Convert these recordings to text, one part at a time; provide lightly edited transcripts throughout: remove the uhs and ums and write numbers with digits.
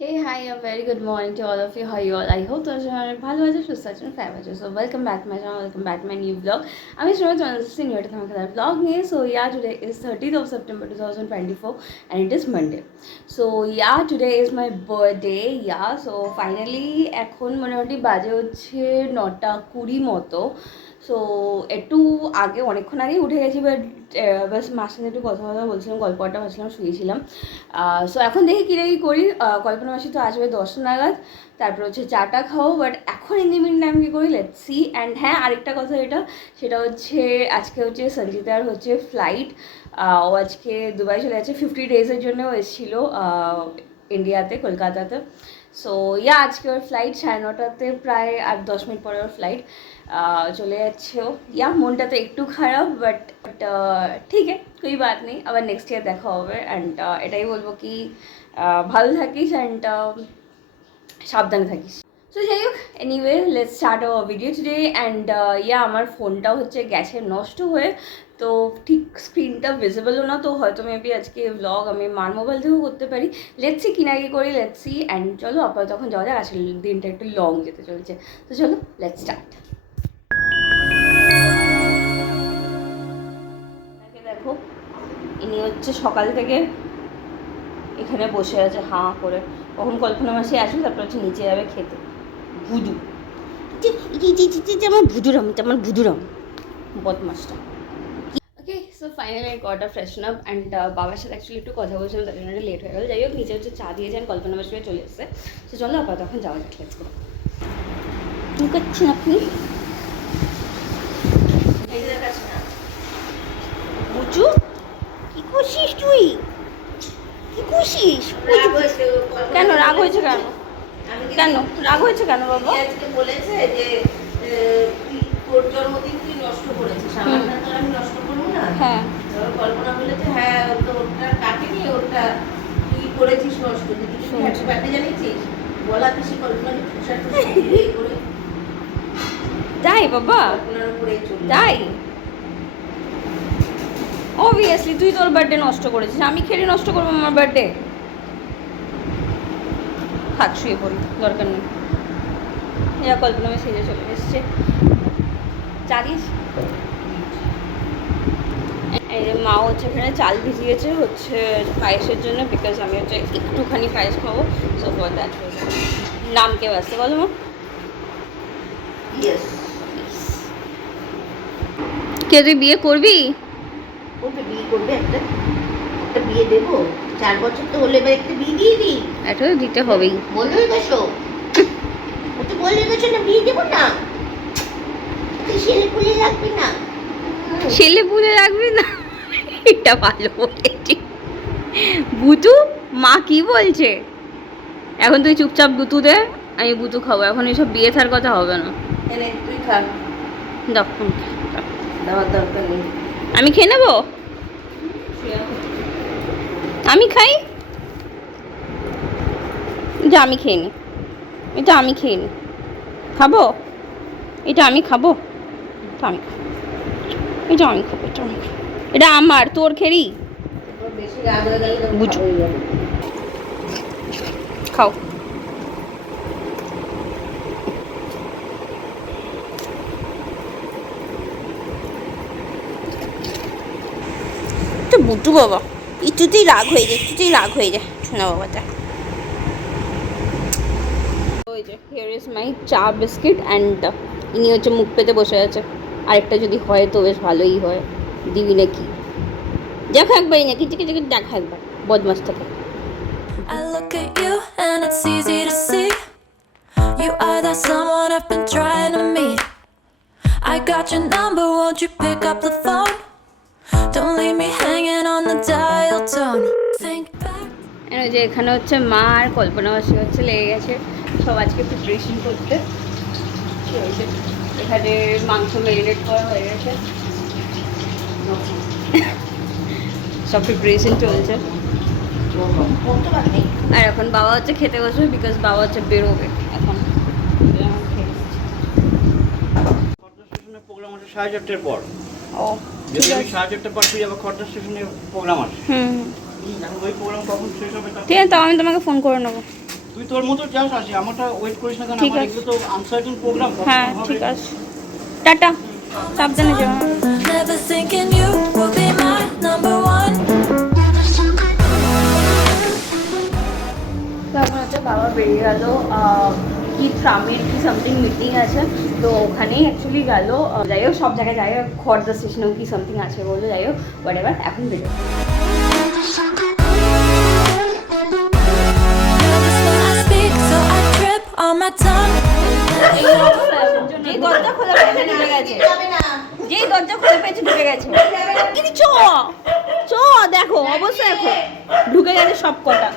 Hey, hi, a very good morning to all of you. How are you all? I hope তোমরা সবাই অনেক ভালো আছো, সুস্থ আছো, ফাইভ আছো। So welcome back to my channel, welcome back to my new blog. আমি সময় চলে এসেছি নিউ একটা তোমার ব্লগ নিয়ে। So today is 30th of September 2024 and it is Monday. So today is my birthday. So finally এখন মোটামুটি বাজে হচ্ছে 9:20 মতো। সো একটু আগে অনেকক্ষণ আগেই উঠে গেছি, বাস মার সাথে একটু কথা বলছিলাম, গল্পটা ভাবছিলাম, শুয়েছিলাম। সো এখন দেখি কী দেখি করি। কল্পনা মাসি তো আসবে 10টা নাগাদ, তারপর হচ্ছে চাটা খাও। বাট এখন ইন দি মিন টাইম কী করি, লেটস সি। অ্যান্ড হ্যাঁ, আরেকটা কথা সেটা হচ্ছে আজকে হচ্ছে সঞ্জিতার হচ্ছে ফ্লাইট। ও আজকে দুবাই চলে যাচ্ছে 50 ডেজের জন্য এসেছিলো ইন্ডিয়াতে, কলকাতাতে। সো আজকে ওর ফ্লাইট 9:30-তে, প্রায় আর 10 মিনিট পরে ওর ফ্লাইট চলে যাচ্ছে। মনটা তো একটু খারাপ, বাট ঠিক আছে, কোই বাত নেই, আবার নেক্সট ইয়ার দেখা হবে। অ্যান্ড এটাই বলবো কি, ভালো থাকিস অ্যান্ড সাবধানে থাকিস। সো যাই হোক, anyway let's start our video today. And আমার ফোনটা হচ্ছে গেছে নষ্ট হয়ে, তো ঠিক স্ক্রিনটা ভিজিবলও না, তো হয়তো মেবি আজকে ব্লগ আমি মার মোবাইল থেকেও করতে পারি। লেটসি কিনাকি করি, লেটসি। অ্যান্ড চলো আপাতত তখন যাওয়া যাক, আসলে দিনটা একটু লং যেতে চলছে। তো চলো লেটস স্টার্ট। দেখো, ইনি হচ্ছে সকাল থেকে এখানে বসে আছে হাঁ করে। কখন কল্পনা মাসি আসবে, তারপর হচ্ছে নিচে যাবে খেতে। ভুজু আমার ভুজুরাম, আমার ভুজুরাম বদমাসটা। Okay, so finally got a freshen up and বাবার সাথে অ্যাকচুয়ালি একটু কথা বলছিলাম, তার জন্য লেট হয়ে গেল। যাই হোক, নিচে হচ্ছে চা দিয়েছেন, কল্পনা মাসি চলে এসেছে। তো চলো আপাতত তখন যাওয়া যাক, লেটস গো। কী করছেন আপনি? বুঝু, কী করছিস তুই? কী করছিস? কেন রাগ হয়েছে? কেন কেন রাগ হয়েছে কেন বাবা? আজকে বলেছে যে তোর জন্মদিন তুই নষ্ট করেছিস, আমার তো আমি নষ্ট করবো না। হ্যাঁ, কল্পনা বলেছে হ্যাঁ তো ওটা কাটেনি, ওটা তুই করেছিস নষ্ট। দিদি তুই হ্যাপি বার্থডে জানিয়েছিস, বলা পিসি কল্পনাকে খুশার করে যাই বাবা, কল্পনার উপরে চলে যাই। অবভিয়াসলি তুই তোর বার্থডে নষ্ট করেছিস, আমি খেলে নষ্ট করবো আমার বার্থডে? থাক, শুয়ে পড়ি, দরকার নেই। কল্পনা আমি সেজে চলে এসছে। জানিস এই যে মা হচ্ছে এখানে চাল ভিজিয়েছে হচ্ছে পায়েসের জন্য, বিকজ আমি হচ্ছে একটুখানি পায়েস খাবো। সো ফর দ্যাট নাম কে বাসতে বলো মা? কে, তুই বিয়ে করবি? ওকে বিয়ে করবে, একটা বিয়ে দেবো। 4 বছর তো হলে এবার একটা বিয়ে দিয়ে দিই। এটা তো দিতে হবেই। বলবে গেছো, ও তো বলবে গেছো না বিয়ে দেবো না, তুই ছেলে পুলে রাখবি না। ছেলে পুলে রাখবি না, এটা ভালো বলেছি। বুতু, মা কি বলছে? এখন তুই চুপচাপ বুতু দে, আমি বুতু খাবো। এখন এইসব বিয়ে থার কথা হবে না। এনে তুই খা, দাও, দেওয়ার দরকার নেই। আমি খেয়ে নেবো, আমি খাই। এটা আমি খেয়ে নি, এটা আমি খেয়ে নি, খাবো এটা আমি খাবো, এটা আমি খাবো, এটা আমি খাবো, এটা আমি খাবো, এটা আমার, তোর খেরি বেশি রাগ হয়ে গেলে বুঝু, খাও। তো বুটু বাবা একটুতেই রাগ হয়ে যায়, একটুতেই রাগ হয়ে যায় শোনা বাবাটা। ওই যে হিয়ার ইজ মাই চা বিস্কিট অ্যান্ড ইনি হচ্ছে মুখ পেতে বসে আছে। আরেকটা যদি হয় তো বেশ ভালোই হয়, দিবি নাকি? দেখো একবারই নাকি, চিকে চিকে দেখা একবার, বদমাস থাকে। I look at you and it's easy to see you are that someone I've been trying to meet. I got your number, won't you pick up the phone? Don't leave me hanging on the dial tone. Think back. ওই যে এখানে হচ্ছে মা আর কল্পনা মাসি হচ্ছে লেগে গেছে সব আজকে প্রিপারেশন করতে। এখানে মাংস ম্যারিনেট করা হয়ে গেছে, সব প্রিপারেশন চলছে। আর এখন বাবা হচ্ছে খেতে বসবে, বিকজ বাবা হচ্ছে বেরোবে এখন। প্রোগ্রাম আছে 4:30টার পর। ও যদি আমি 4:30টার পর ফিরে আবার খড়দা স্টেশনে প্রোগ্রাম আছে। এখন ওই প্রোগ্রাম কখন শেষ হবে? ঠিক আছে, তাও আমি তোমাকে ফোন করে নেবো। তুই তোর মতো যাস আসি, আমারটা ওয়েট করিস না, কারণ ঠিক আমার আছে। এগুলো তো আনসার্টেন প্রোগ্রাম। হ্যাঁ ঠিক আছে, টাটা, সাবধানে যাও। Never thinking you would be my number one. তখন হচ্ছে বাবা বেরিয়ে গেল কি ট্রামের কি সামথিং মিটিং আছে, তো ওখানেই অ্যাকচুয়ালি গেল। যাই হোক সব জায়গায় যাই হোক, খড়দা স্টেশনেও কি সামথিং আছে বললো, যাই হোক বাট এবার এখন বেরো। Nervous when I speak, so I trip on my tongue. যেই দরজা খোলা পেয়েছে ঢুকে গেছে, যাবে না যেই দরজা খোলা পেয়েছে ঢুকে গেছে। কিন্তু চ চ দেখো অবশ্যই এখন ঢুকে গেছে সব কটা।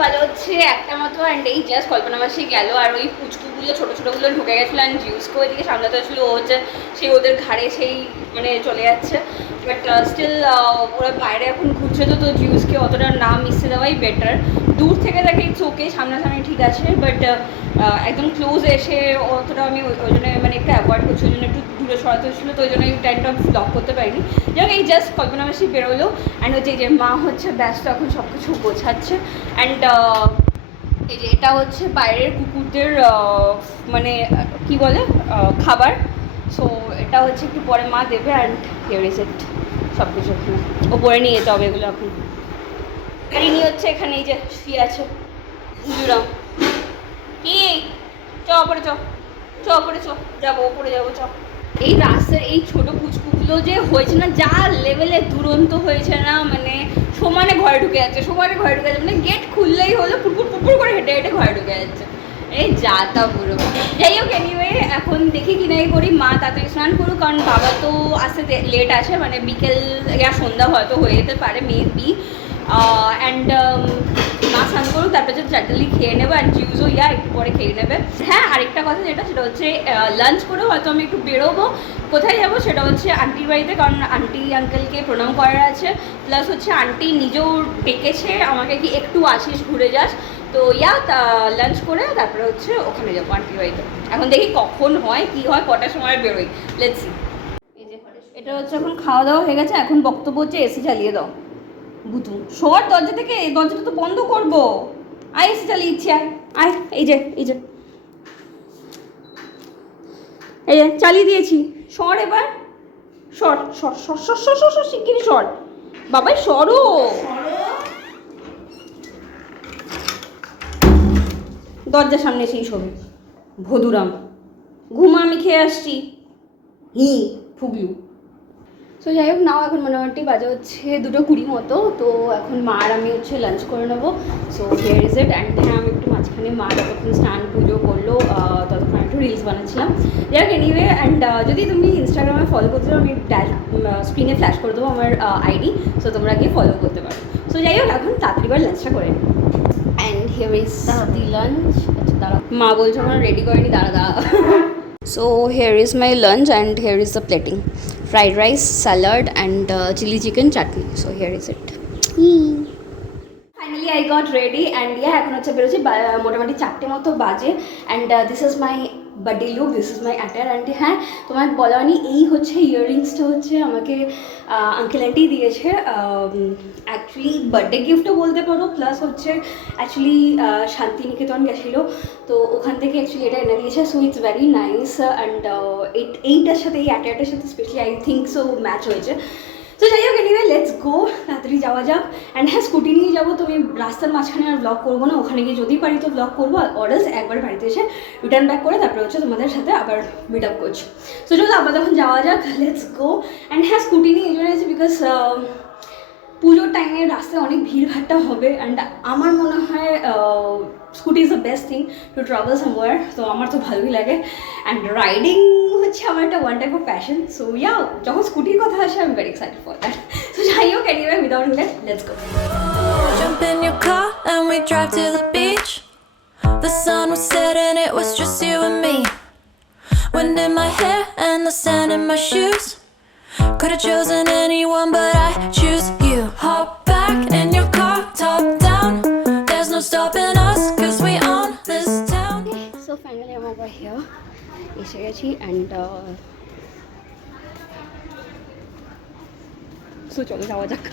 বাজে হচ্ছে একটা মতো, অ্যান্ড এই জাস্ট কল্পনা মাসি গেল, আর ওই পুচকুগুলো ছোটো ছোটোগুলো ঢুকে গেছিলো, অ্যান্ড জিউসকে ওইদিকে সামলাতে হচ্ছিলো। ও হচ্ছে সেই ওদের ঘাড়ে সেই মানে চলে যাচ্ছে, বাট স্টিল ওরা বাইরে এখন ঘুরছে, তো জিউসকে অতটা না মিশতে দেওয়াই বেটার। দূর থেকে দেখে ইটস ওকে, সামনাসামনি ঠিক আছে, বাট একদম ক্লোজ এসে অতটা আমি ওই জন্য মানে একটু অ্যাভয়েড করছি, ওই জন্য একটু দূরে সরাতে হচ্ছিলো, তো ওই জন্য এই টাইমটা ব্লক করতে পারিনি। যাই এই জাস্ট কল্পনা মাসি বেরোলো, অ্যান্ড হচ্ছে এই যে মা হচ্ছে ব্যস্ত এখন সব কিছু গোছাচ্ছে, অ্যান্ড এই যে এটা হচ্ছে বাইরের কুকুরদের মানে কি বলে খাবার, সো এটা হচ্ছে একটু পরে মা দেবে, অ্যান্ড হিয়ার ইজ ইট সব কিছু এখানে ওপরে নিয়ে যেতে হবে এগুলো এখন। গাড়ি নিয়ে হচ্ছে এখানে এই যে শুয়ে আছে জুরাম, কি চ ওপরে চ, চ ওপরে চ, যাবো ওপরে যাবো চ। এই রাস্তার এই ছোটো পুচকুগুলো যে হয়েছে না, যা লেভেলে দুরন্ত হয়েছে না, মানে সমানে ঘরে ঢুকে যাচ্ছে, সমানে ঘরে ঢুকে যাচ্ছে, মানে গেট খুললেই হলো পুকুর পুকুর করে হেঁটে হেঁটে ঘরে ঢুকে যাচ্ছে। এই যা তা পুরো। যাই হোক এনিওয়ে এখন দেখি কি নাই করি, মা তাড়াতাড়ি স্নান করুক, কারণ বাবা তো আসতে লেট আছে, মানে বিকেল ইয়া সন্ধ্যা হয়তো হয়ে যেতে পারে মেবি, অ্যান্ড মা স্নান করুক, তারপরে যে চাটলি খেয়ে নেবো, অ্যান্ড জিউজও ইয়া একটু পরে খেয়ে নেবে। হ্যাঁ আরেকটা কথা যেটা, সেটা হচ্ছে লাঞ্চ করে হয়তো আমি একটু বেরোবো। কোথায় যাবো সেটা হচ্ছে আন্টির বাড়িতে, কারণ আন্টি আঙ্কেলকে প্রণাম করার আছে, প্লাস হচ্ছে আন্টি নিজেও ডেকেছে আমাকে কি একটু আসিস ঘুরে যাস, তো ইয়া লাঞ্চ করে তারপরে হচ্ছে ওখানে যাবো আন্টির বাড়িতে। এখন দেখি কখন হয় কি হয়, কটার সময় বেরোই, লেটস সি। এই যে এটা হচ্ছে এখন খাওয়া দাওয়া হয়ে গেছে, এখন বক্তব্য হচ্ছে এসি চালিয়ে দাও। বুতু শোয়ার দরজা থেকে, এই দরজাটা তো বন্ধ করবো, আয় এসি চালিয়ে ইচ্ছে আয়, এই যে এই যে এই যে চালিয়ে দিয়েছি, সর এবার, সর সর সর সর সর সর সর শিগগিরি সর, বাবাই সরো। দরজার সামনে এসেই শোবে ভদুরাম, ঘুমা আমি খেয়ে আসছি হি ফুগলু। সো যাই হোক নাও এখন মোটামুটি বাজে হচ্ছে 2:20 মতো, তো এখন মা আর আমি হচ্ছে লাঞ্চ করে নেবো। So here is it, and হ্যাঁ আমি একটু মাঝখানে মা যতক্ষণ স্নান পুজো করলো ততক্ষণ একটু রিলস বানাচ্ছিলাম। যাই হোক এনিওয়ে, অ্যান্ড যদি তুমি ইনস্টাগ্রামে ফলো করতে চাও, আমি স্ক্রিনে ফ্ল্যাশ করে দেবো আমার আইডি, সো তোমরা গিয়ে ফলো করতে পারো। সো যাই হোক এখন তাড়াতাড়ি বার লাঞ্চটা করে নিই, and here is the lunch. আচ্ছা দাঁড়া, মা বলছে আমার রেডি করেনি, দাঁড়া দাঁড়া। So here is my lunch, and here is the plating: fried rice, salad, and chili chicken chutney. So here is it. Finally I got ready, and yeah এখন হচ্ছে বেরোচ্ছি, মোটামুটি 4টে মতো বাজে, and this is my birthday look, this is my attire. And হ্যাঁ তোমার বলা হয়নি, এই হচ্ছে ইয়াররিংসটা হচ্ছে আমাকে আঙ্কেল আন্টি দিয়েছে, অ্যাকচুয়ালি বার্থডে গিফটও বলতে পারো, প্লাস হচ্ছে অ্যাকচুয়ালি শান্তিনিকেতন গেছিলো, তো ওখান থেকে অ্যাকচুয়ালি এটা এনে দিয়েছে। So it's very nice, and এইটার সাথে এই অ্যাটায়ারটার সাথে specially I think so match হয়েছে। তো যাই হোক এনিওয়ে লেটস গো, তাড়াতাড়ি যাওয়া যাক। অ্যান্ড হ্যাঁ স্কুটি নিয়ে যাবো, তো আমি রাস্তার মাঝখানে আর ব্লগ করবো না, ওখানে গিয়ে যদি পারি তো ব্লগ করবো, অর্ডার্স একবার বাড়িতে এসে রিটার্ন ব্যাক করে তারপরে হচ্ছে তোমাদের সাথে আবার মিট আপ করছি। সো চলো আবার যখন যাওয়া যাক, লেটস গো। অ্যান্ড হ্যাঁ স্কুটি নিয়ে এই জন্য আছে বিকজ পুজোর টাইমে রাস্তায় অনেক ভিড়ভাট্টা হবে, অ্যান্ড আমার মনে হয় scooty is the best thing to travel somewhere, তো আমার তো ভালোই লাগে। অ্যান্ড রাইডিং হচ্ছে আমার একটা one type of passion, so yeah যখন স্কুটির কথা আসে I am very excited for that. So যাই হোক anyway without late let's go. Jump in your car and we drive to the beach. The sun was setting, it was just you and me. Wind in my hair and the sand in my shoes. Could've chosen anyone, but I choose you. Hop back in your car, top down. There's no stopping us, cause we own this town. So finally I'm over here, এসে গেছি, and so চলো যাওয়া যাক।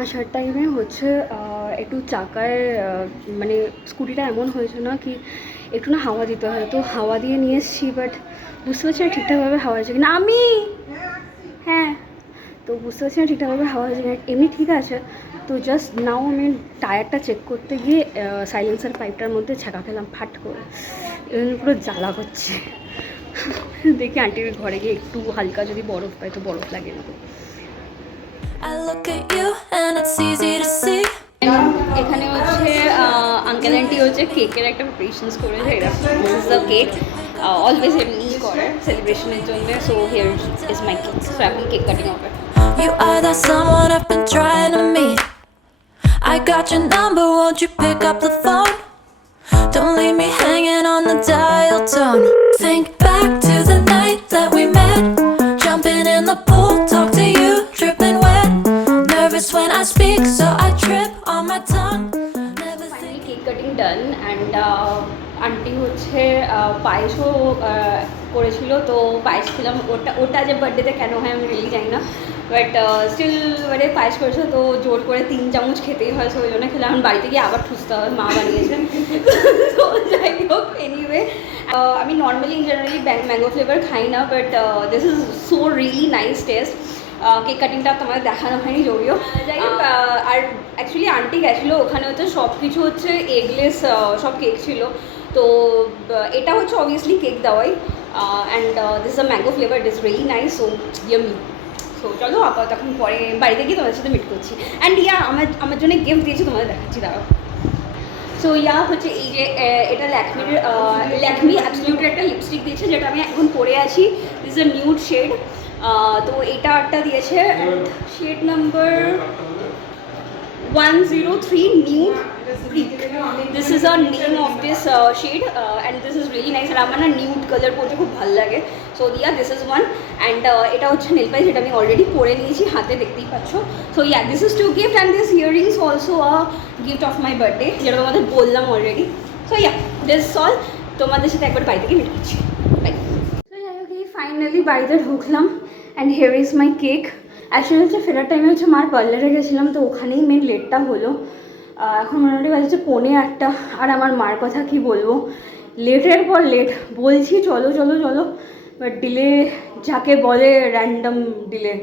আসার টাইমে হচ্ছে একটু চাকায় মানে স্কুটিটা এমন হয়েছে না কি একটু না হাওয়া দিতে হয়, তো হাওয়া দিয়ে নিয়ে এসেছি, বাট বুঝতে পারছি না ঠিকঠাকভাবে হাওয়া হয়েছে কিনা। আমি হ্যাঁ, তো বুঝতে পারছি না ঠিকঠাকভাবে হাওয়া হয়েছে কিনা। এমনি ঠিক আছে, তো জাস্ট নাও আমি টায়ারটা চেক করতে গিয়ে সাইলেন্সার পাইপটার মধ্যে ছ্যাঁকা খেলাম ফাট করে, পুরো জ্বালা করছে। দেখি আন্টির ঘরে গিয়ে একটু হালকা যদি বরফ পাই তো বরফ লাগে না। I look at you and it's easy to see. এখানে হচ্ছে আঙ্কেল আন্টি হচ্ছে কেকের একটা প্রিপারেশনস করেছে। এটা this is the cake, always এমনি করে সেলিব্রেশনের জন্য। So here is my cake. So এখন কেক কাটিং হবে। You are that someone I've been trying to meet. I got your number, won't you pick up the phone? Don't leave me hanging on the dial tone. Think back to the night that we met. Jumping in the pool, talk to you, dripping wet. Nervous when I speak, so I trip on my tongue. Never think. Cake cutting done and aunty হচ্ছে পায়েসও করেছিল, তো পায়েস খেলাম। ওটা যে বার্থডেতে কেন হয় আমি রিয়েলি জানি না, বাট স্টিল মানে পায়েস করেছে তো জোর করে 3 চামচ খেতেই হয়, সো ওই জন্য খেলাম। বাড়িতে গিয়ে আবার ঠুসতে হবে, মা বানিয়েছেন। তো যাই হোক, এনিওয়ে আমি নর্মালি জেনারেলি ম্যাঙ্গো ফ্লেভার খাই না, but this is so really nice test. Cake কাটিংটা তোমাদের দেখানো হয়নি যদিও। যাই হোক, আর অ্যাকচুয়ালি আন্টি গেছিলো ওখানে, হচ্ছে সব কিছু হচ্ছে এগলেস সব কেক ছিল। তো এটা হচ্ছে অবভিয়াসলি কেক দেওয়াই, and this is a mango flavour, it is really nice, so yummy. So চলো আপাতত এখন পরে বাড়িতে গিয়ে তোমাদের সাথে মিট করছি। অ্যান্ড আমার জন্য গিফট দিয়েছি, তোমাদের দেখাচ্ছি দাঁড়াও। সো হচ্ছে এই যে এটা ল্যাকমি অ্যাবসলিউটের একটা লিপস্টিক দিয়েছে, যেটা আমি এখন পরে আছি। This is a nude shade. তো এটা একটা দিয়েছে, shade number 103 nude brick. This is a name of this shade and this is really nice. আর আমার না নিউড কালার পরতে খুব ভালো লাগে, so this is one. And এটা হচ্ছে নেল পালিশ, যেটা আমি অলরেডি পরে নিয়েছি, হাতে দেখতেই পাচ্ছ। So this is 2 gift and this earrings also a gift of my birthday, যেটা তোমাদের বললাম অলরেডি। সো দিস অল, তোমাদের সাথে একবার বাড়ি থেকে মিট করছি। বাই। তো যাই হোক, ফাইনালি বাড়িতে ঢুকলাম and here is my cake. Actually হচ্ছে ফেরার টাইমে হচ্ছে মার পার্লারে গেছিলাম, তো ওখানেই মেন লেটটা হলো। এখন মোটামুটি বাজছে 1:45। আর আমার মার কথা কি বলবো, লেটের পর লেট, বলছি চলো চলো চলো, বাট ডিলে যাকে বলে র্যান্ডম ডিলে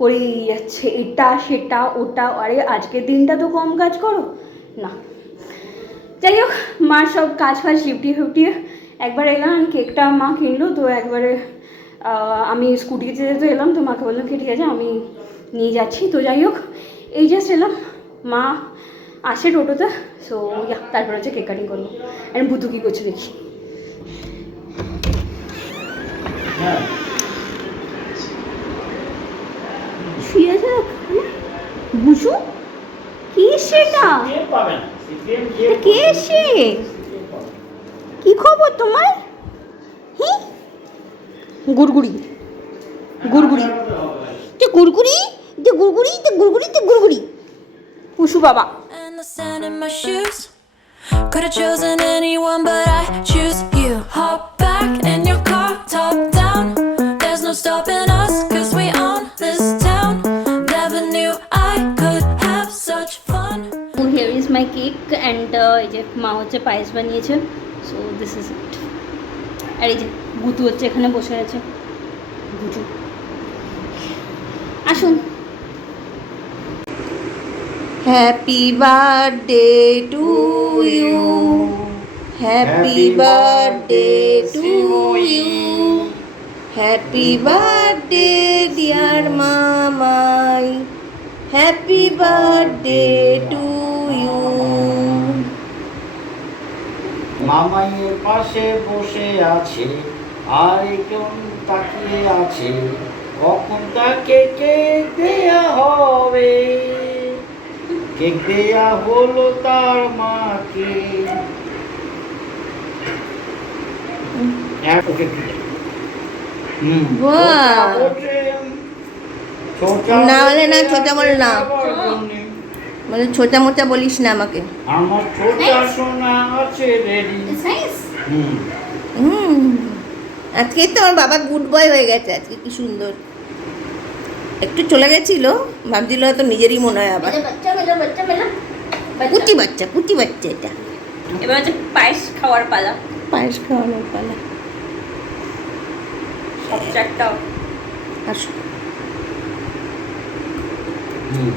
করেই যাচ্ছে, এটা সেটা ওটা। আরে আজকের দিনটা তো কম কাজ করো না। যাই হোক, মার সব কাজ ফাজ লিপটিয়ে একবার এলাম, কেকটা মা কিনলো, তো একবারে আমি স্কুটিতে যেতে এলাম, তো মাকে বললাম কি ঠিক আছে আমি নিয়ে যাচ্ছি। তো যাই হোক, এই জাস্ট এলাম, মা আসে টোটোতে। সো তারপর হচ্ছে কেক কাটিং করবো। অ্যান্ড বুতু কী করছে দেখি। শুয়ে আছে বুঝু, কি সেটা? কে সে? কি খবর তোমার? হ্যাঁ, গুড়গুড়ি গুড়গুড়ি যে গুড়গুড়ি যে গুড়গুড়ি যে গুড়গুড়ি যে গুড়গুড়ি পুষু বাবা। And the sand in my shoes. Could have chosen anyone, but I choose you. Hop back in your car, top down. There's no stopping us, cause we own this town. Never knew I could have such fun. Here is my cake and এই যে মা হচ্ছে পায়েস বানিয়েছে। So this is it. আর এই যে বুতু হচ্ছে এখানে বসে আছে। বুতু আসুন। Happy birthday to you, happy birthday to you, happy birthday dear Mamai, happy birthday to you. মামাইয়ের পাশে বসে আছে, আর একজন তাকিয়ে আছে, কখন তাকে কেক দেয়া হবে। কেক দেয়া হলো তার মাকে। না বলে না, ছোটা বলে না, মানে ছোটা মোটা বলিস না আমাকে। আমার ছোটা সোনা আছে রেডি। আজকে তো আমার বাবা গুড বয় হয়ে গেছে, আজকে কি সুন্দর। একটু চলে গেছিল, ভাবছিল হয়তো নিজেরই মনে হয় আবার। বাচ্চা মেলা বাচ্চা মেলা পুটি বাচ্চা এটা। এবার হচ্ছে পায়েস খাওয়ার পালা। পায়েস খাওয়ানোর পালা। সব চারটা আসো হুম।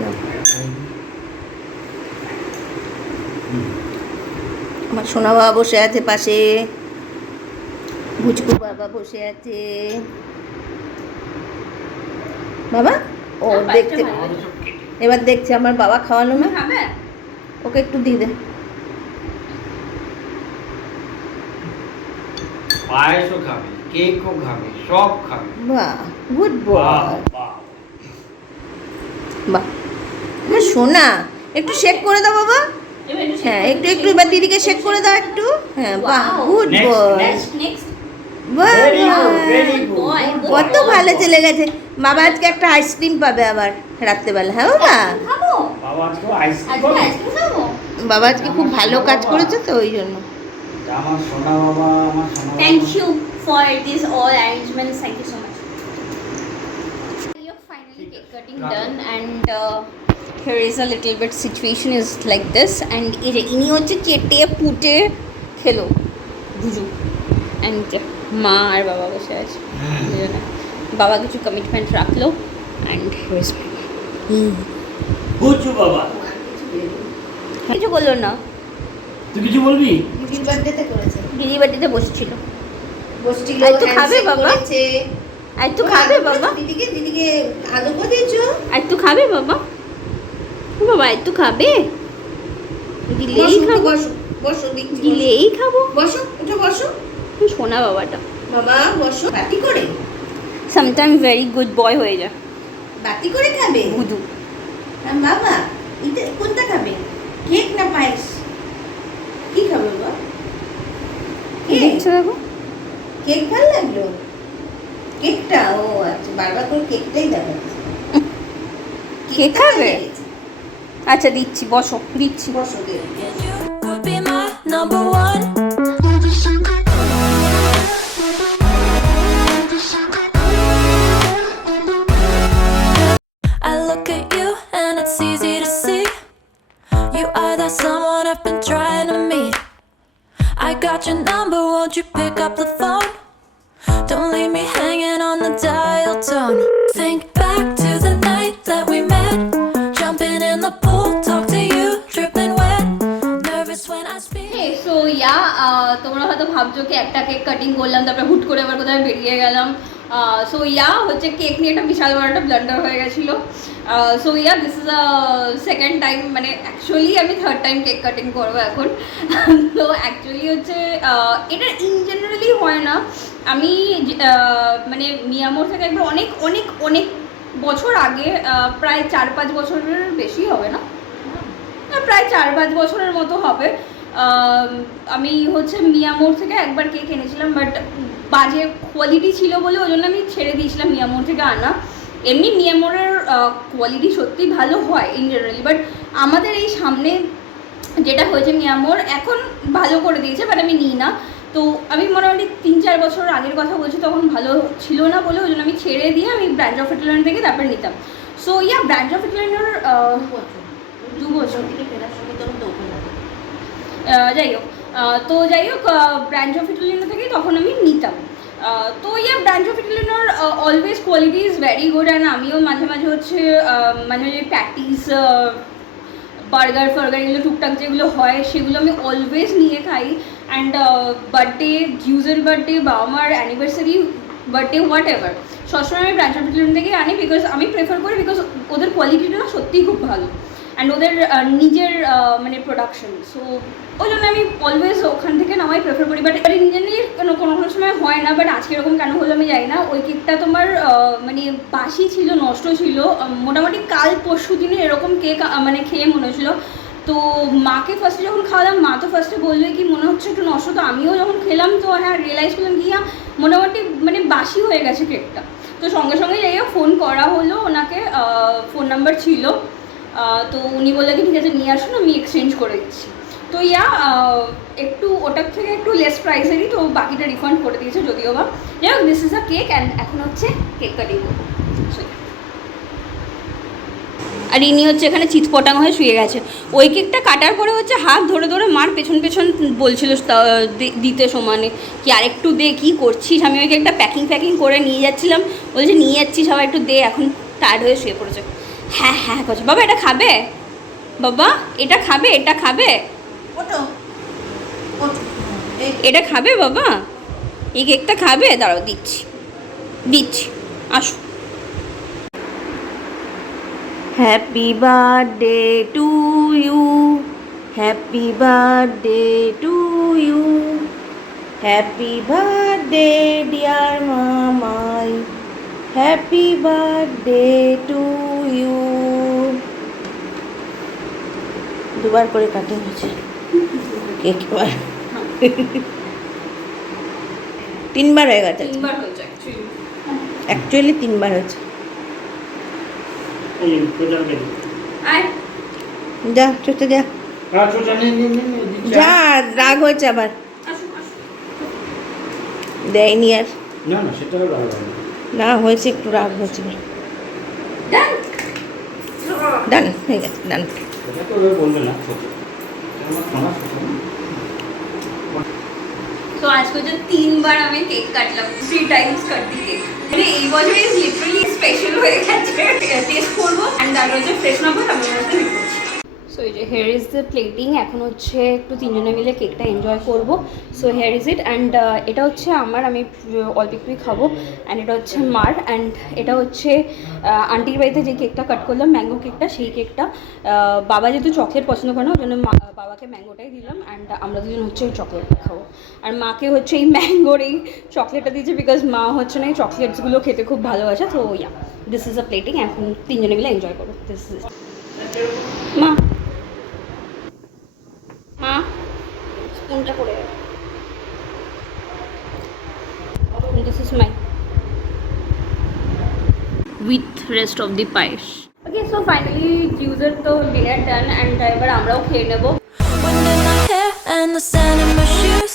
নাও। হুম। আমার সোনা বাবা বসে আছে পাশে, ভুচকু বাবা বসে আছে। বাবা ও পায়েসটা দেখছে, ভালো। এবার দেখছে আমার বাবা খাওয়ালো না, খাবে? ওকে একটু দিয়ে দে। পায়েসও খাবে, কেকও খাবে, সব খাবে। বাহ, গুড বাহ, বয়। বাহ। বাহ, আমার সোনা একটু শেক করে দাও বাবা। এবার একটু হ্যাঁ, shake একটু করে একটু এবার দিদিকে শেক করে দাও একটু। হ্যাঁ, বাহ, Wow. গুড Next, বয়। next. নেক্সট বাহ, Very good, very Good good. boy, good good boy. কত ভালো চলে গেছে। বাবা আজকে একটা আইসক্রিম পাবে আবার রাত্রেবেলা। হ্যাঁ বাবা, খাবো বাবা আজকেও আইসক্রিম আজকে খাবে? আইসক্রিম খাবো। বাবা আজকে খুব ভালো কাজ করেছে তো ওই জন্য। আমার সোনা বাবা, আমার সোনা বাবা। Thank you for this all arrangements. Thank you so much. You're finally cake cutting done, and here is a little bit situation is like this. And ইনি হচ্ছে কেটে পুটে খেলো বুঝু, and মা আর বাবা বসে আছে দুজনে। বাবা কিছু কমিটমেন্ট রাখলো, and here is বুঝছো বাবা, কিছু বললো না। তুই কিছু বলবি? দিদির বার্থডেতে করেছে, দিদি বাড়িতে বসছিল। বসছিল, আর একটু খাবে বাবা? করেছে। আর একটু খাবে বাবা? দিদিকে আদর করে দিয়েছো? আর একটু খাবে বাবা? ও বাবা একটু খাবে? দিলেই বসো, খাবো, বসো বসো, দিচ্ছি, বসো। দিলেই খাবো। বসো, উঠে বসো শোনা বাবাটা বাবা, বসো। বাতি করে, সামটাইম ভেরি গুড বয় হয়ে যায় বাতি করে খাবে বুধু। বাবা। এটা কোনটা খাবে, কেক না পায়েস? কি খাবে বাবা? কেক? দেখছো দেখো, কেক ভালো লাগলো? কেকটা, ও আচ্ছা, বারবার করে কেকটাই দেখাচ্ছে। কেক খাবে? আচ্ছা দিচ্ছি, বসো দিচ্ছি। বসো, দেব। You could be my number one. I look at you and it's easy to see. You are that someone I've been trying to meet. I got your number, won't you pick up the phone? Don't leave me hanging on the dial tone. Think back to the night that we met. Jumping in the pool, talk to you, dripping wet. Nervous when I speak. So yeah, তোমরা হয়তো ভাবছো কি একটা cake cutting করলাম তারপরে হুট করে আবার কোথায় বেরিয়ে গেলাম। সো ইয়া হচ্ছে কেক নিয়ে একটা বিশাল বড় একটা ব্লান্ডার হয়ে গেছিলো। So yeah, this is a second time, মানে অ্যাকচুয়ালি আমি থার্ড টাইম কেক কাটিং করবো এখন। তো অ্যাকচুয়ালি হচ্ছে এটা ইন জেনারেলি হয় না। আমি মানে মিয়ামোর থেকে একবার অনেক অনেক অনেক বছর আগে, প্রায় 4-5 বছরের বেশি হবে না, প্রায় 4-5 বছরের মতো হবে, আমি হচ্ছে মিয়ামোর থেকে একবার কেক এনেছিলাম, বাট বাজে কোয়ালিটি ছিল বলে ওই জন্য আমি ছেড়ে দিয়েছিলাম মিয়ামোর থেকে আনা। এমনি মিয়ামোরের কোয়ালিটি সত্যি ভালো হয় ইন জেনারেলি, বাট আমাদের এই সামনে যেটা হয়েছে মিয়ামোর এখন ভালো করে দিয়েছে, বাট আমি নিই না। তো আমি মোটামুটি 3-4 বছর আগের কথা বলছি, তখন ভালো ছিল না বলে ওই জন্য আমি ছেড়ে দিয়ে আমি ব্র্যান্ড অফ ইটালিয়ান থেকে তারপর নিতাম। সো ইয়া, ব্র্যান্ড অফ ইটালিয়ানের 2 বছর থেকে ফেরার সময় তখন তো ওখানে যাই হোক, তো যাই হোক, ব্র্যান্ড অফ ইটালিয়ান থেকে তখন আমি নিতাম। তো ইয়া, ব্র্যান্ড অফ ইটালিয়ানের always quality is very good, and আমিও মাঝে মাঝে হচ্ছে মাঝে মাঝে প্যাটিস, বার্গার ফার্গার এগুলো টুকটাক যেগুলো হয় সেগুলো আমি অলওয়েজ নিয়ে খাই। অ্যান্ড বার্থডে, জিউজের বার্থডে, বাবা মার অ্যানিভার্সারি, বার্থডে, হোয়াট এভার, সবসময় আমি ব্র্যান্ড অফ ইটালিয়ান থেকে আনি, বিকজ আমি প্রেফার করি, বিকজ ওদের কোয়ালিটিটা সত্যিই খুব ভালো, অ্যান্ড ওদের নিজের মানে প্রোডাকশন। সো ওই জন্য আমি অলওয়েজ ওখান থেকে নেওয়াই প্রেফার করি। বাট ইন জেনারেলি কোনো কোনো সময় হয় না, বাট আজকে এরকম কেন হলো আমি জানি না। ওই কেকটা তোমার মানে বাসি ছিল, নষ্ট ছিল, মোটামুটি কাল পরশু দিনে এরকম কেক মানে খেয়ে মনে হচ্ছিল। তো মাকে ফার্স্টে যখন খাওয়ালাম, মা তো ফার্স্টে বললো কি মনে হচ্ছে একটু নষ্ট, তো আমিও যখন খেলাম তো হ্যাঁ রিয়েলাইজ করলাম কি মোটামুটি মানে বাসি হয়ে গেছে কেকটা। তো সঙ্গে সঙ্গে যাই হোক ফোন করা হলো ওনাকে, ফোন নাম্বার ছিল, তো উনি বললেন কি ঠিক আছে নিয়ে আসুন, আমি এক্সচেঞ্জ করে দিচ্ছি। তো ইয়া একটু ওটার থেকে একটু লেস প্রাইসেরই, তো বাকিটা রিফান্ড করে দিয়েছে যদিও বা। যাই হোক, this is a cake and এখন হচ্ছে কেক কাটিং করবো। আর ইনি হচ্ছে এখানে চিৎপটাং হয়ে শুয়ে গেছে। ওই কেকটা কাটার পরে হচ্ছে হাত ধরে ধরে মার পেছন পেছন বলছিল দিতে সমানে কি আরেকটু দে, কী করছিস। আমি ওই কেকটা প্যাকিং করে নিয়ে যাচ্ছিলাম, বলছে নিয়ে যাচ্ছি সবাই একটু দে, এখন টায়ার্ড হয়ে শুয়ে পড়েছে। হ্যাঁ হ্যাঁ করছে। বাবা এটা খাবে, বাবা এটা খাবে, এটা খাবে, ওটো ওটো এটা খাবে বাবা, এই কেকটা খাবে, দাঁড়াও দিচ্ছি দিচ্ছি, আসো। Happy birthday to you, happy birthday to you, happy birthday dear Mamai, happy birthday to you. দুবার করে কাটিং হয়েছে কেক, বার 3বার হয়ে গেছে, 3বার হয়েছে অ্যাকচুয়ালি 3বার হয়েছে। যা চুতে যা, যা রাগ হয়েছে আবার, দেয়নি আর, না হয়েছে একটু রাগ হয়েছে, ডান হয়ে গেছে, ডান। তো আজকে হচ্ছে 3বার আমি কেক কাটলাম, 3 টাইমস কাটলি কেক। মানে এই বছর ইজ লিটারালি স্পেশাল হয়ে গেছে, টেস্ট করবো অ্যান্ড তারপর হচ্ছে ফ্রেশ নাম্বার আমি আসতে মিট করছি। সো এই যে হেয়ার ইজ দ্য প্লেটিং, এখন হচ্ছে একটু 3জনে মিলে কেকটা এনজয় করবো। So here is it, and এটা হচ্ছে আমার, আমি অল্প একটুই খাবো, অ্যান্ড এটা হচ্ছে মার, অ্যান্ড এটা হচ্ছে আন্টির বাড়িতে যে কেকটা কাট করলাম ম্যাঙ্গো কেকটা, সেই কেকটা বাবা যেহেতু চকলেট পছন্দ করে না, ওই জন্য বাবাকে ম্যাঙ্গোটাই দিলাম, অ্যান্ড আমরা দুজন হচ্ছে চকলেটটা খাবো। আর মাকে হচ্ছে এই ম্যাঙ্গোর এই চকলেটটা দিয়েছে, বিকজ মা হচ্ছে না এই চকলেটসগুলো খেতে খুব ভালোবাসে। তো ইয়া, দিস ইজ আ প্লেটিং, এখন 3জনে মিলে এনজয় করবো। দিস ইজ মা, মা স্পুনটা পড়ে গেল। This is my with rest of the payesh. Okay, so finally জিউজের তো ডিনার ডান, অ্যান্ড এবার আমরাও খেয়ে নেবো। Wind in my hair and the sand in my shoes.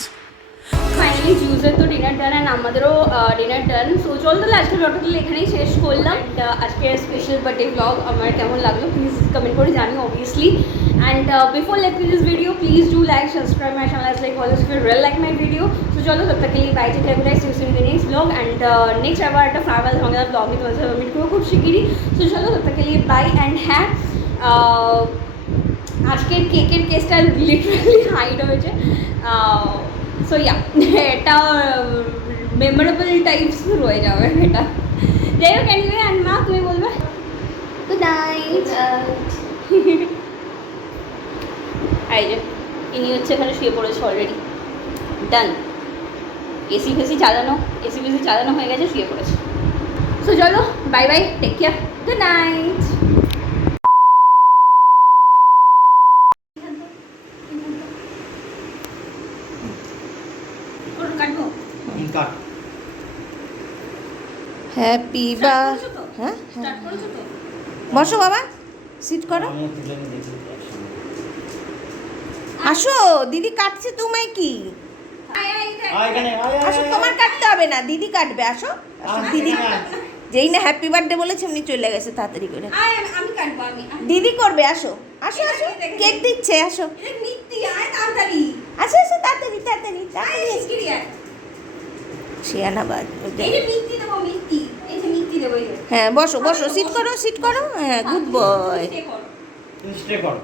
Finally জিউজের তো ডিনার ডান, অ্যান্ড আমাদেরও ডিনার ডান। সো চল তাহলে আজকে টোটাল এখানেই শেষ করলাম। আজকে স্পেশাল বার্থডে ব্লগ আমার কেমন লাগলো প্লিজ কমেন্ট করে জানিও obviously. And before liking this video please do like, subscribe my channel as like always if you really like my video. So চলো তব তক के लिए bye, take care, good night, see you soon in the next blog, and next আবার একটা farewell সঙ্গে blog নিয়ে তোমাদের সাথে মিট করবো খুব শিগগিরই। সো চলো তব তক के लिए बाय। অ্যান্ড হ্যাঁ, আজকের কেকের কেসটা লিটারালি হাইড হয়েছে। সো ইয়া, এটা মেমোরেবল টাইপস রয়ে যাবে এটা। যাই হোক, এনিওয়ে, অ্যান্ড মা তুমি বলবে গুড নাইট। এই যে ইনি হচ্ছে এখানে শুয়ে পড়েছে অলরেডি, ডান। এসি ফেসি চালানো হয়ে গেছে, শুয়ে পড়েছে। সো চলো bye bye, take care, good night. Happy বা, হ্যাঁ বসো বাবা, সিট করো, আসো, দিদি কাটছে তোমায় কি, আসো, তোমার কাটতে হবে না, দিদি কাটবে, আসো দিদি। যেই না হ্যাপি বার্থডে বলেছে এমনি চলে গেছে তাড়াতাড়ি করে। আমি কাটবো, দিদি করবে, আসো আসো আসো, কেক দিচ্ছে, আসো তাড়াতাড়ি আসো আসো, তাড়াতাড়ি তাড়াতাড়ি তাড়াতাড়ি। শিয়ানাবাদ, হ্যাঁ বসো বসো, সিট করো, হ্যাঁ গুড বয়। স্টে করো।